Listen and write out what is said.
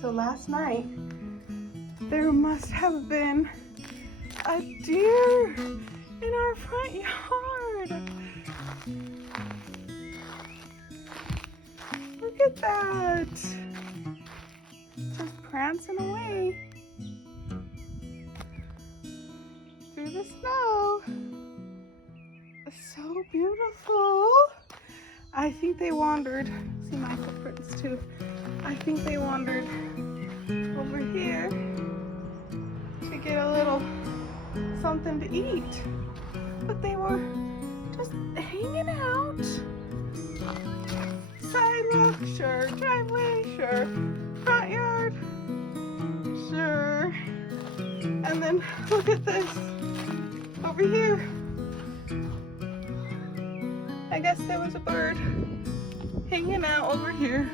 So last night, there must have been a deer in our front yard. Look at that. Just prancing away through the snow. It's so beautiful. I think they wandered. See my footprints too. I think they wandered over here to get a little something to eat. But they were just hanging out. Sidewalk, sure. Driveway, sure. Front yard, sure. And then look at this over here. I guess there was a bird hanging out over here.